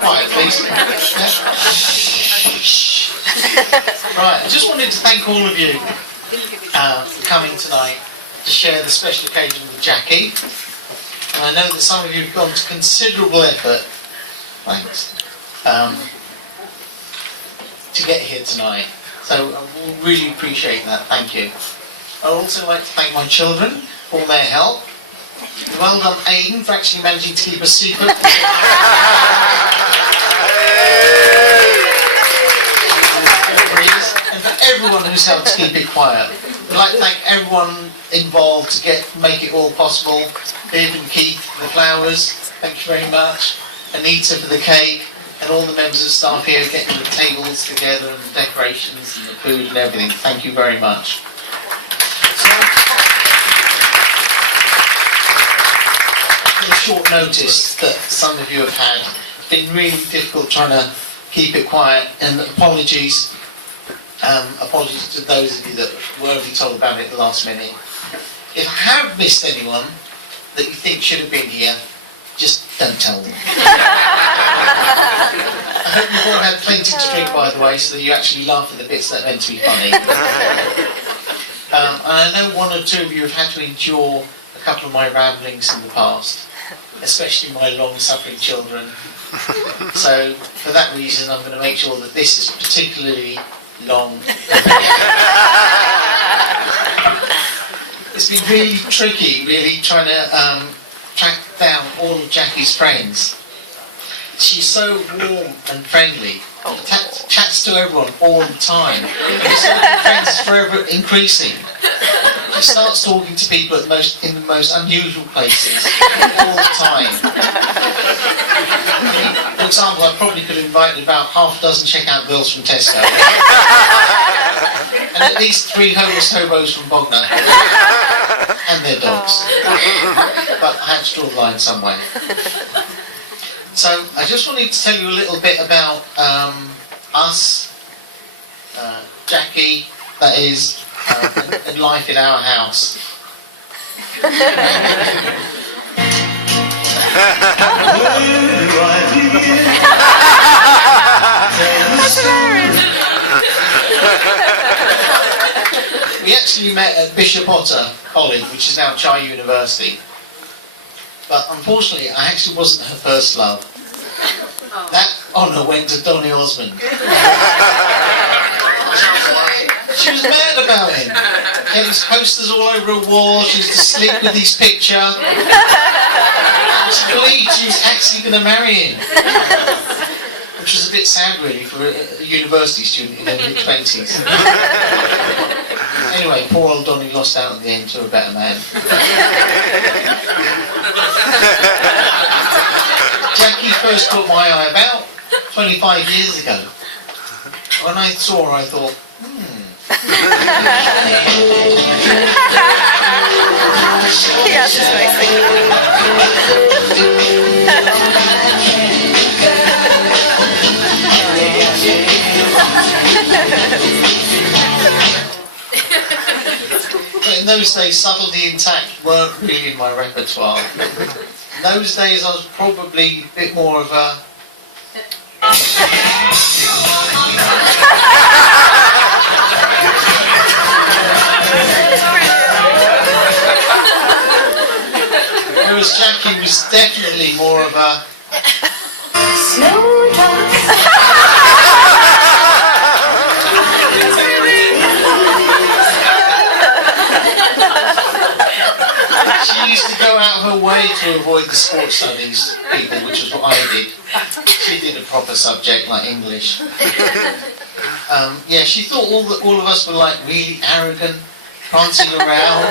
Quiet, please. Right, I just wanted to thank all of you for coming tonight to share the special occasion with Jackie. And I know that some of you have gone to considerable effort, thanks, to get here tonight. So I really appreciate that, thank you. I'd also like to thank my children for their help. Well done, Aidan, for actually managing to keep a secret. And for everyone who's helped to keep it quiet. I'd like to thank everyone involved to make it all possible. Viv and Keith for the flowers, thank you very much. Anita for the cake, and all the members of staff here getting the tables together and the decorations and the food and everything. Thank you very much. The short notice that some of you have had, it's been really difficult trying to keep it quiet, and apologies to those of you that were only told about it at the last minute. If I have missed anyone that you think should have been here, just don't tell them. I hope you've all had plenty to drink, by the way, so that you actually laugh at the bits that are meant to be funny. And I know one or two of you have had to endure a couple of my ramblings in the past, especially my long-suffering children. So, for that reason, I'm going to make sure that this is particularly long. It's been really tricky, really, trying to track down all of Jackie's friends. She's so warm and friendly. Chats to everyone all the time. Her friends is forever increasing. She starts talking to people in the most unusual places all the time. For example, I probably could have invited about half a dozen checkout girls from Tesco. And at least 3 homeless hobos from Bognor. And their dogs. But I had to draw the line somewhere. So I just wanted to tell you a little bit about us, Jackie, that is, and life in our house. We actually met at Bishop Otter College, which is now Chai University. But unfortunately, I actually wasn't her first love. That honour went to Donny Osmond. She was mad about him. He had his posters all over a wall. She used to sleep with his picture. She believed she was actually going to marry him. Which was a bit sad, really, for a university student in her mid-20s. Anyway, poor old Donny lost out in the end to a better man. Jackie first caught my eye about 25 years ago. When I saw her, I thought, Yes, it's But in those days, subtlety and tact weren't really in my repertoire. In those days, I was probably a bit more of a... Whereas Jackie was definitely more of a... slow talk. She used to go out of her way to avoid the sports studies people, which was what I did. She did a proper subject like English. Yeah, she thought all of us were like really arrogant, prancing around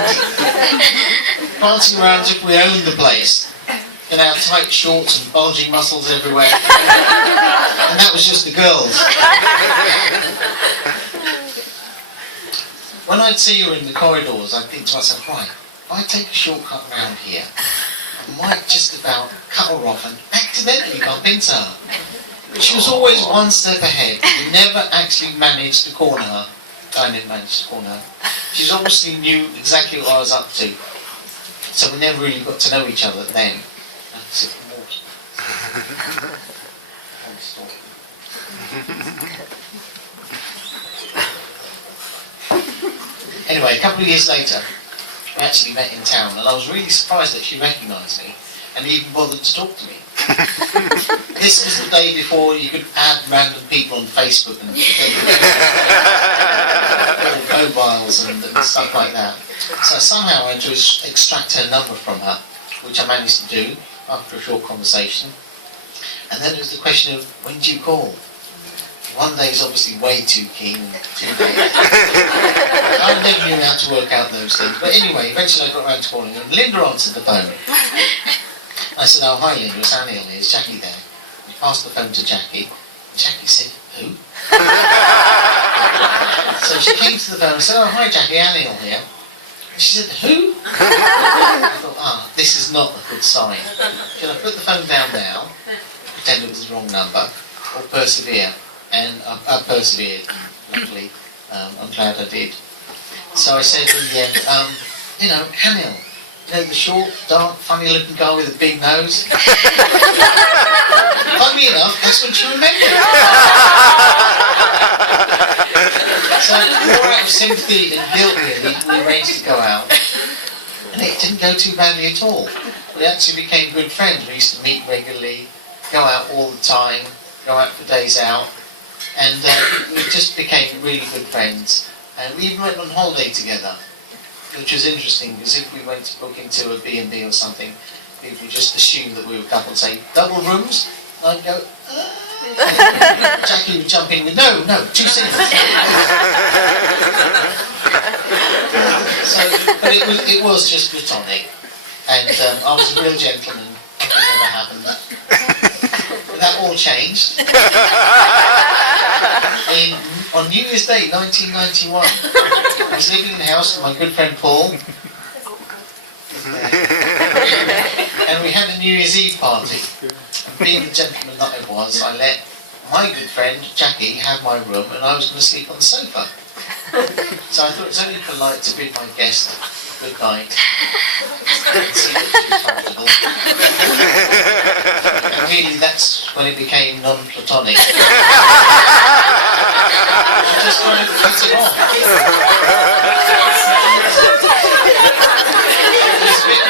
as if we owned the place. And our tight shorts and bulging muscles everywhere. And that was just the girls. When I'd see her in the corridors, I'd think to myself, right, if I take a shortcut round here, I might just about cut her off and accidentally bump into her. But she was always one step ahead. We never actually managed to corner her. I didn't manage to corner her. She obviously knew exactly what I was up to. So we never really got to know each other then. Anyway, a couple of years later, we actually met in town, and I was really surprised that she recognised me and even bothered to talk to me. This was the day before you could add random people on Facebook and mobiles and stuff like that. So somehow I had to extract her number from her, which I managed to do after a short conversation. And then it was the question of, when do you call? One day is obviously way too keen, and 2 days. I never knew how to work out those things. But anyway, eventually I got around to calling her, and Linda answered the phone. I said, "Oh, hi Linda, it's Annie here, is Jackie there?" I passed the phone to Jackie, and Jackie said, "Who?" So she came to the phone and said, "Oh, hi Jackie, Annie here." And she said, "Who?" I thought, this is not a good sign. Should I put the phone down now, pretend it was the wrong number, or persevere? And I persevered, and luckily, I'm glad I did. So I said in the end, Anil, the short, dark, funny-looking guy with a big nose. Funnily enough, that's when she remembered. So, more out of sympathy and guilt, really, we arranged to go out. And it didn't go too badly at all. We actually became good friends. We used to meet regularly, go out all the time, go out for days out. And we just became really good friends. And we even went on holiday together, which was interesting, because if we went to book into a B&B or something, people would just assume that we were a couple and say, "Double rooms?" And I'd go, Jackie would jump in with, no, 2 singles. But it was just platonic. And I was a real gentleman. Nothing ever happened. But that all changed. On New Year's Day, 1991, I was living in the house with my good friend Paul, and we had a New Year's Eve party. And being the gentleman that I was, I let my good friend Jackie have my room, and I was going to sleep on the sofa. So I thought it's only polite to bid my guest good night and see that she's comfortable. And really, that's when it became non-platonic. I just wanted to cut it off. It's a bit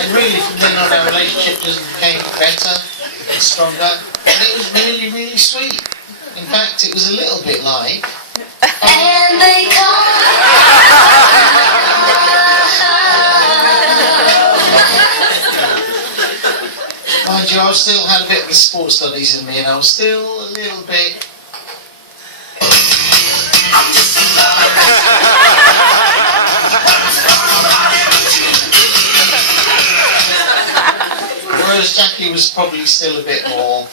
and really, from then on, our relationship just became better and stronger, and it was really, really sweet. In fact, it was a little bit like... And they call. Mind you, I still had a bit of the sports studies in me, and I was still a little bit... Whereas Jackie was probably still a bit more...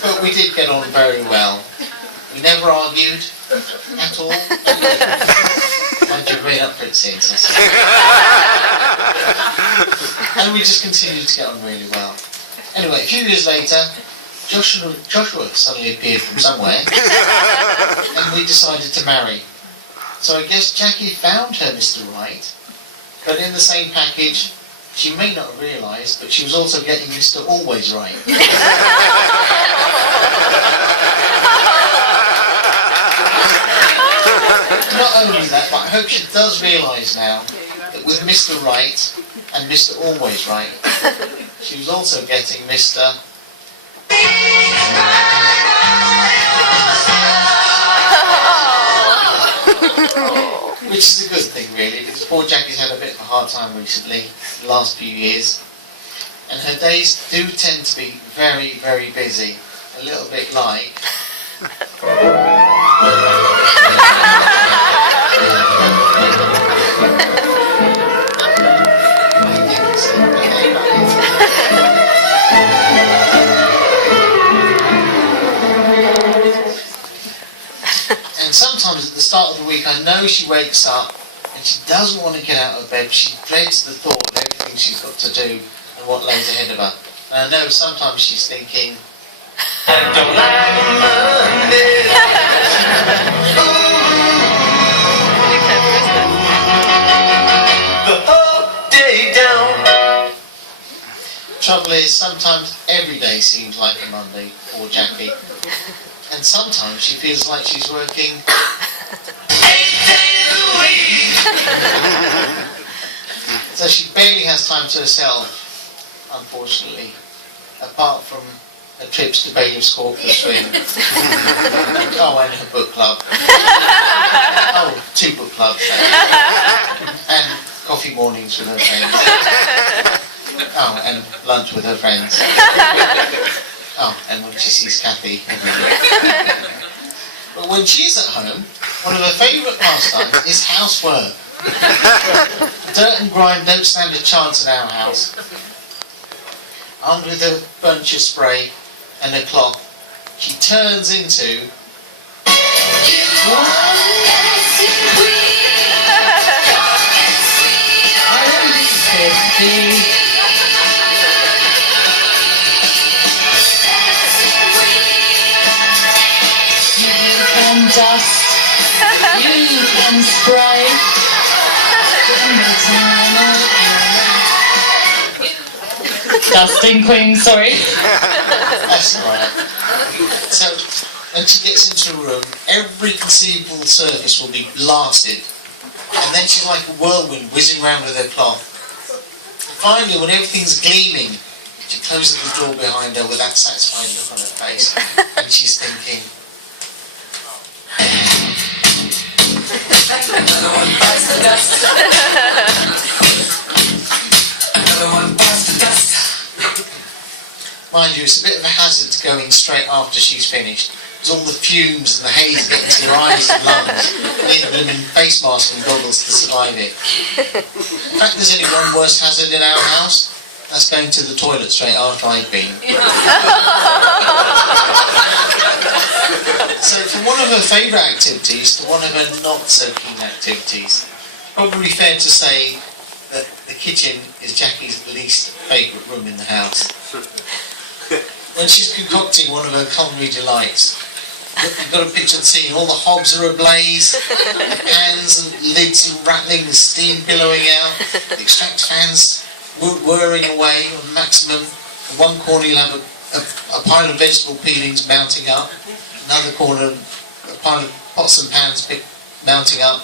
But we did get on very well. We never argued at all. Mind you, made up for it since. And we just continued to get on really well. Anyway, a few years later, Joshua suddenly appeared from somewhere, and we decided to marry. So I guess Jackie found her Mr. Right, but in the same package, she may not have realised, but she was also getting Mr. Always Right. Not only that, but I hope she does realise now that with Mr. Right and Mr. Always Right, she was also getting Mr. Which is a good thing, really, because poor Jackie's had a bit of a hard time recently, the last few years. And her days do tend to be very, very busy. A little bit like... And sometimes at the start of the week, I know she wakes up and she doesn't want to get out of bed. She dreads the thought of everything she's got to do and what lays ahead of her. And I know sometimes she's thinking, I don't like Monday. Ooh. trouble is, sometimes every day seems like a Monday for Jackie. And sometimes she feels like she's working 8 days a week. So she barely has time to herself, unfortunately, apart from her trips to Bailiff's Court for a swim. Oh, and her book club. Oh, 2 book clubs. And coffee mornings with her friends. Oh, and lunch with her friends. Oh, and when she sees Kathy every week. But when she's at home, one of her favourite pastimes is housework. Dirt and grime don't stand a chance in our house. Armed with a bunch of spray and a cloth, she turns into... Dust, you can spray. Dusting queen, sorry. That's right. So, when she gets into a room, every conceivable surface will be blasted. And then she's like a whirlwind whizzing around with her cloth. Finally, when everything's gleaming, she closes the door behind her with that satisfied look on her face. And she's thinking... Another one bites the dust. Another one bites the dust. Mind you, it's a bit of a hazard to going straight after she's finished. Because all the fumes and the haze get into your eyes and lungs. You need a blooming face mask and goggles to survive it. In fact, there's only one worse hazard in our house. That's going to the toilet straight after I've been. So from one of her favourite activities to one of her not so keen activities, probably fair to say that the kitchen is Jackie's least favourite room in the house. When she's concocting one of her culinary delights, you've got a picture of the scene, all the hobs are ablaze, pans and lids and rattling, the steam billowing out, the extract fans whirring away on maximum. In one corner you'll have a pile of vegetable peelings mounting up, another corner a pile of pots and pans mounting up.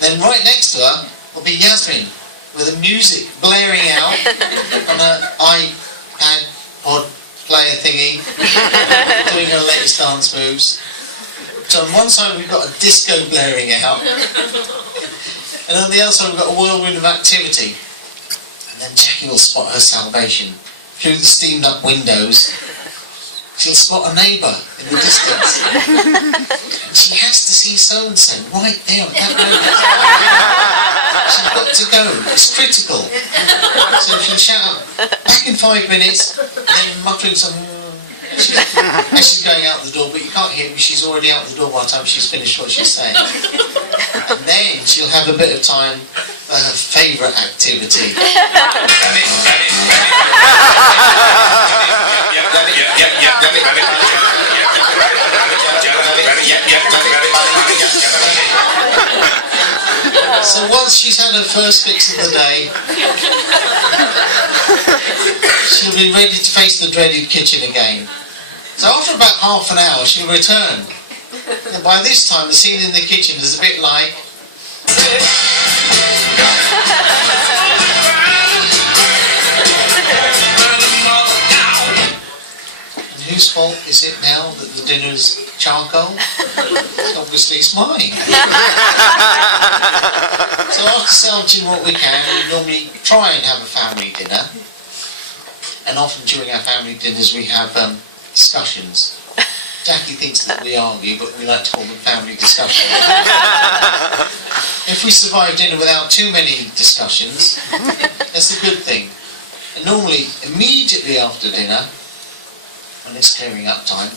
Then right next to her will be Yasmin with the music blaring out on her iPad pod player thingy, doing her latest dance moves. So on one side we've got a disco blaring out, and on the other side we've got a whirlwind of activity. And then Jackie will spot her salvation. Through the steamed up windows, she'll spot a neighbour in the distance. And she has to see so-and-so right there at that moment. She's got to go. It's critical. So she'll shout, back in 5 minutes, then muttering some... as she's going out the door, but you can't hear her because she's already out the door by the time she's finished what she's saying. And then she'll have a bit of time for her favourite activity. So once she's had her first fix of the day, she'll be ready to face the dreaded kitchen again. So after about half an hour she'll return. And by this time the scene in the kitchen is a bit like... And whose fault is it now that the dinner's charcoal? Obviously it's mine. So after salvaging what we can, we normally try and have a family dinner. And often during our family dinners we have discussions. Jackie thinks that we argue, but we like to call them family discussions. If we survive dinner without too many discussions, that's a good thing. And normally, immediately after dinner, when it's clearing up time,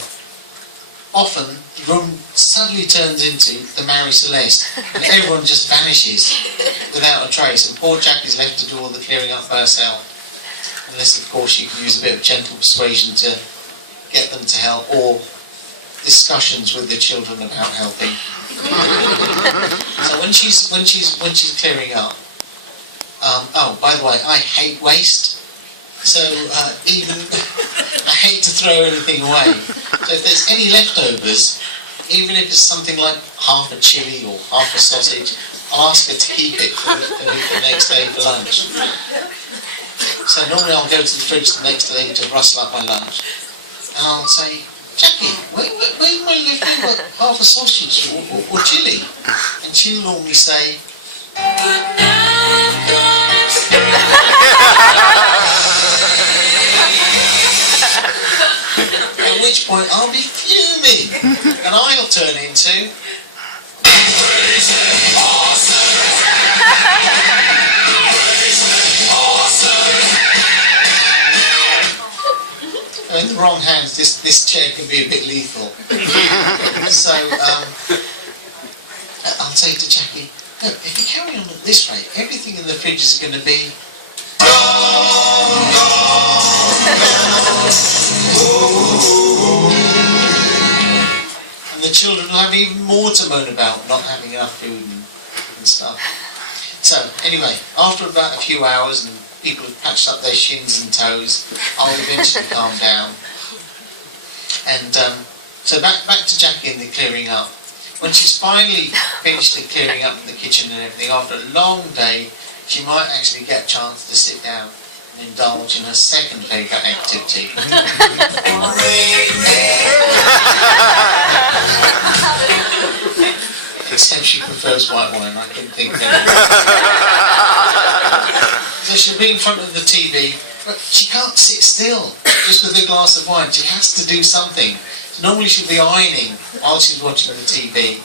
often the room suddenly turns into the Marie Celeste, and everyone just vanishes without a trace, and poor Jackie's left to do all the clearing up by herself. Unless, of course, you can use a bit of gentle persuasion to get them to help, or discussions with the children about helping. So when she's clearing up, oh, by the way, I hate waste. So even I hate to throw anything away. So if there's any leftovers, even if it's something like half a chili or half a sausage, I'll ask her to keep it for the next day for lunch. So normally I'll go to the fridge the next day to rustle up my lunch, and I'll say, Jackie, where's my leftover half a sausage or chili? And she'll normally say, at which point I'll be fuming, and I'll turn into in the wrong hands, this chair can be a bit lethal. So I'll say to Jackie, look, if you carry on at this rate, everything in the fridge is going to be and the children will have even more to moan about not having enough food and stuff. So anyway, after about a few hours and people have patched up their shins and toes, I'll eventually calm down. And so back to Jackie and the clearing up. When she's finally finished the clearing up the kitchen and everything, after a long day, she might actually get a chance to sit down and indulge in her second favourite activity. Except she prefers white wine, I can think of it. So she'll be in front of the TV, but she can't sit still just with a glass of wine. She has to do something. So normally she'll be ironing while she's watching the TV.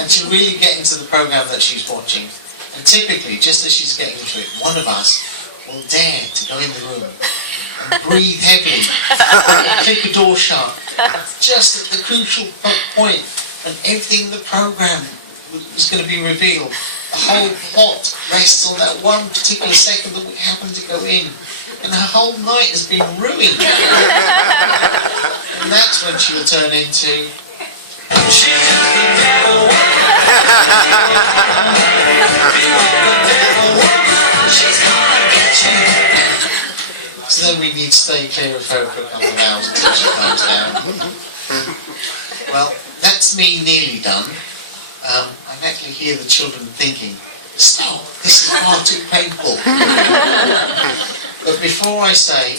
And she'll really get into the programme that she's watching. And typically, just as she's getting into it, one of us will dare to go in the room and breathe heavily, click a door shut, just at the crucial point when everything in the programme was going to be revealed. The whole plot rests on that one particular second that we happen to go in, and her whole night has been ruined. And that's when she'll turn into so then we need to stay clear of her for a couple of hours until she calms down. Well, that's me nearly done. I can actually hear the children thinking, stop, this is far too painful. But before I say,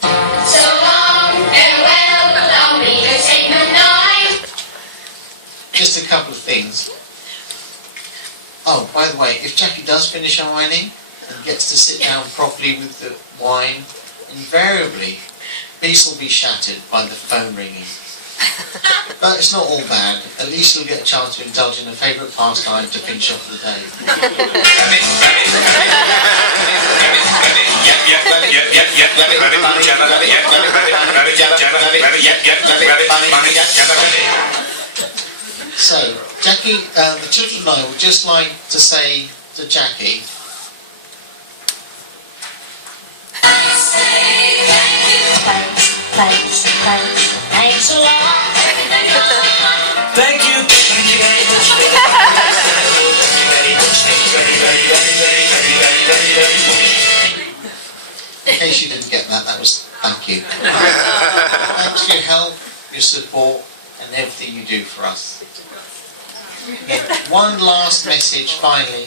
so long, farewell, long may you stay the night. just a couple of things. Oh, by the way, if Jackie does finish ironing and gets to sit down properly with the wine, invariably, peace will be shattered by the phone ringing. But it's not all bad. At least you'll get a chance to indulge in a favourite pastime to finish off the day. So, Jackie, the children and I would just like to say to Jackie, Thanks a lot. Thank you. in case you didn't get that, that was thank you. Thanks for your help, your support, and everything you do for us. Yeah, one last message, finally,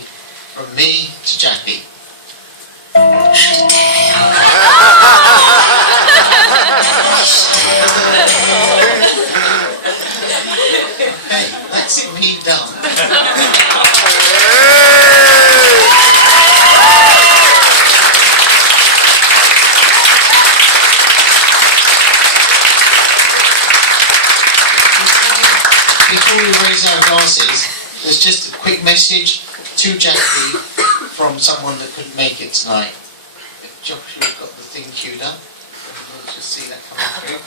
from me to Jackie. Okay, that's me done. Before we raise our glasses, there's just a quick message to Jackie from someone that couldn't make it tonight. If Joshua's got the thing queued up, we'll just see that coming through.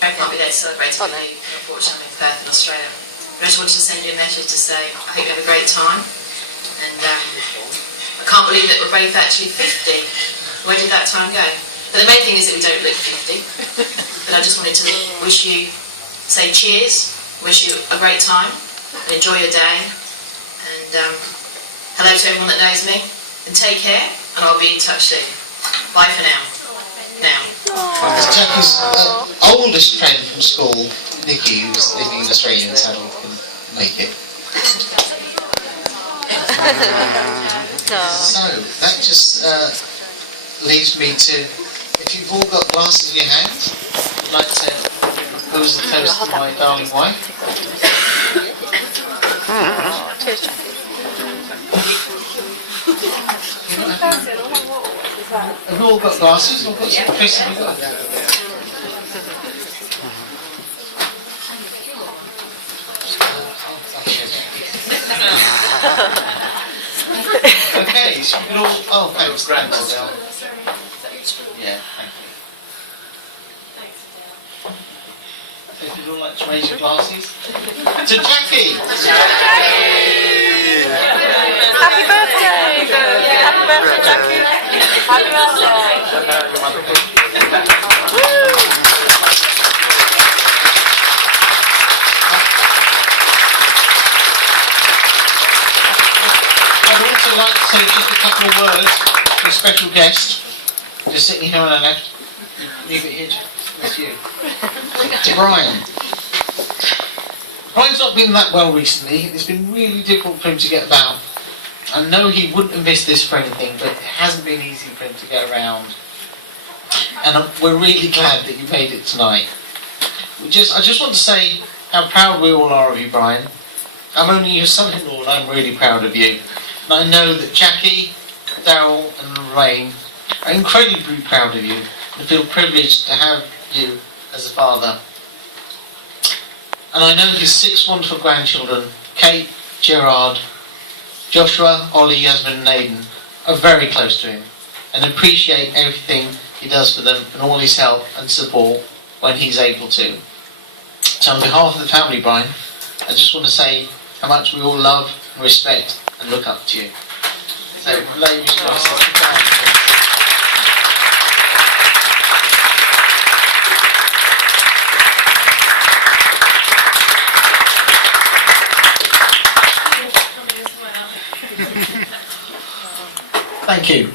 I can't be there to celebrate it with you, unfortunately, in Perth in Australia. But I just wanted to send you a message to say I hope you have a great time, and I can't believe that we're both actually 50. Where did that time go? But the main thing is that we don't look 50. But I just wanted to wish you, say cheers, wish you a great time, and enjoy your day, and hello to everyone that knows me, and take care, and I'll be in touch soon. Bye for now. Now. It's Jackie's oldest friend from school, Nikki, who's living in Australia, and sadly couldn't make it. So, that just leaves me to, if you've all got glasses in your hands, I'd like to propose the toast to my darling wife. Cheers, Jackie. Have you all got glasses? Or got some? Chris, have you got? Okay, so we can all. Oh, thanks, Grant. Yeah, thank you. So if you'd all like to raise your glasses. To Jackie! Happy birthday! Happy birthday, Jackie! Happy birthday! I'd also like to say just a couple of words to a special guest, just sitting here on the left. Leave it here, it's you. To Brian. Brian's not been that well recently. It's been really difficult for him to get about. I know he wouldn't have missed this for anything, but it hasn't been easy for him to get around. And we're really glad that you made it tonight. I just want to say how proud we all are of you, Brian. I'm only your son-in-law and I'm really proud of you. And I know that Jackie, Daryl and Lorraine are incredibly proud of you and feel privileged to have you as a father. And I know his 6 wonderful grandchildren, Kate, Gerard, Joshua, Ollie, Yasmin and Aidan, are very close to him and appreciate everything he does for them and all his help and support when he's able to. So on behalf of the family, Brian, I just want to say how much we all love and respect and look up to you. So, ladies and gentlemen, thank you.